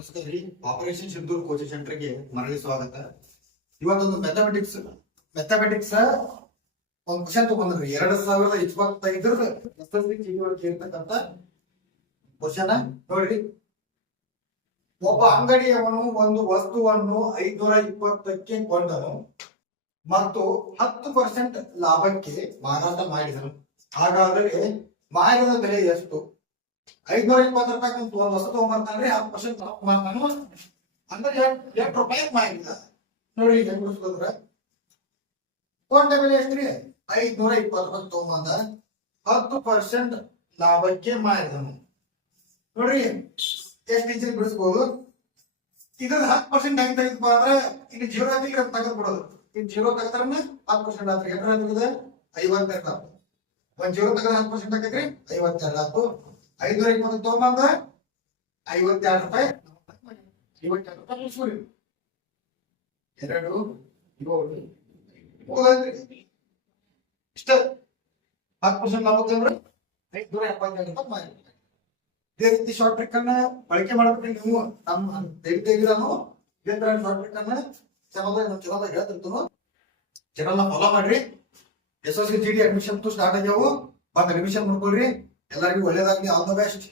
ನಮಸ್ಕಾರ. Operation Sindoor coaching ಸೆಂಟರ್ಗೆ ಮರಳಿ ಸ್ವಾಗತ. ಇವತ್ತೊಂದು ಮ್ಯಾಥಮೆಟಿಕ್ಸ್ ಒಂದು ಕ್ವಶನ್ ತಗೊಂಡ್ರಿ 2025 ಇರ್ತಕ್ಕಂಥ ಕ್ವಶನ್ ನೋಡ್ರಿ. ಒಬ್ಬ ಅಂಗಡಿಯವನು ಒಂದು ವಸ್ತುವನ್ನು 520ಕ್ಕೆ ಕೊಂಡನು ಮತ್ತು 10% ಲಾಭಕ್ಕೆ ಮಾರಾಟ ಮಾಡಿದನು. ಹಾಗಾದರೆ ಮಾರಿದ ಬೆಲೆ ಎಷ್ಟು? 520 ರೂಪಾಯಿ ಒಂದು ವಸ್ತು ತಗೊಂಡ್ಬರ್ತಾನ್ರಿ, 10% ಲಾಭ ಮಾಡ್ತಾನು ಅಂದ್ರೆ 8 ರೂಪಾಯಿ ಮಾರಿದ. ನೋಡಿ ಹೆಂಗ್ ಬಿಡಿಸ್ಕೋದ್ರ ಕೊಂಡ ಬೆಲೆ ಎಷ್ಟ್ರಿ? 520 ರೂಪಾಯಿ ತಗೊಂಬಂದ 10% ಲಾಭಕ್ಕೆ ಮಾರಿದನು. ನೋಡ್ರಿ ಎಷ್ಟು ಈಜಿ ಬಿಡಿಸ್ಬೋದು. ಇದ್ರ 10% ಹೆಂಗ್ ತೆಗೆದಪ್ಪ ಅಂದ್ರೆ ಇಲ್ಲಿ 0 ಹಾಕಿ ತೆಗೆದು ಬಿಡೋದು. ಇನ್ 0 ತೆಗೆದ್ರೆ 10% ಆತ್ರಿ. ಎಷ್ಟು ತೆಗೆದ 52 ಆಯ್ತು. ಒಂದ್ 0 ತೆಗೆದ್ರೆ 10% ಹಾಕಿದ್ರಿ 52 ಆಯ್ತು. 520 ತಗೊಂಬಂದ 52 ರೂಪಾಯಿ 52 ರೂಪಾಯಿ ಮುಗಿಸ್ಕೊರಿ. 2 ಇಷ್ಟ 10% ಲಾಭಕ್ಕೆ ಅಂದ್ರೆ 572 ರೂಪಾಯಿ ಮಾಡಿ. ಇದೇ ರೀತಿ ಶಾರ್ಟ್ ಟ್ರಿಕ್ ಅನ್ನ ಬಳಕೆ ಮಾಡಬೇಕು. ನೀವು ನಮ್ಮ ತೆಗಿದಿರಾನು ಇದೇ ತರ ಶಾರ್ಟ್ ಟ್ರಿಕ್ ಅನ್ನ ಚಾನಲ್ ಹೇಳ್ತಿರ್ತಾನು. ಚಾನಲ್ ಫಾಲೋ ಮಾಡ್ರಿ. SSLC GD ಅಡ್ಮಿಷನ್ ಸ್ಟಾರ್ಟ್ ಆಗ್ಯಾವು. ಬಂದ ರಿವಿಷನ್ ಮಾಡ್ಕೊಳ್ರಿ. ಎಲ್ಲರಿಗೂ ಒಳ್ಳೇದಾಗ್ಲಿ. All the best.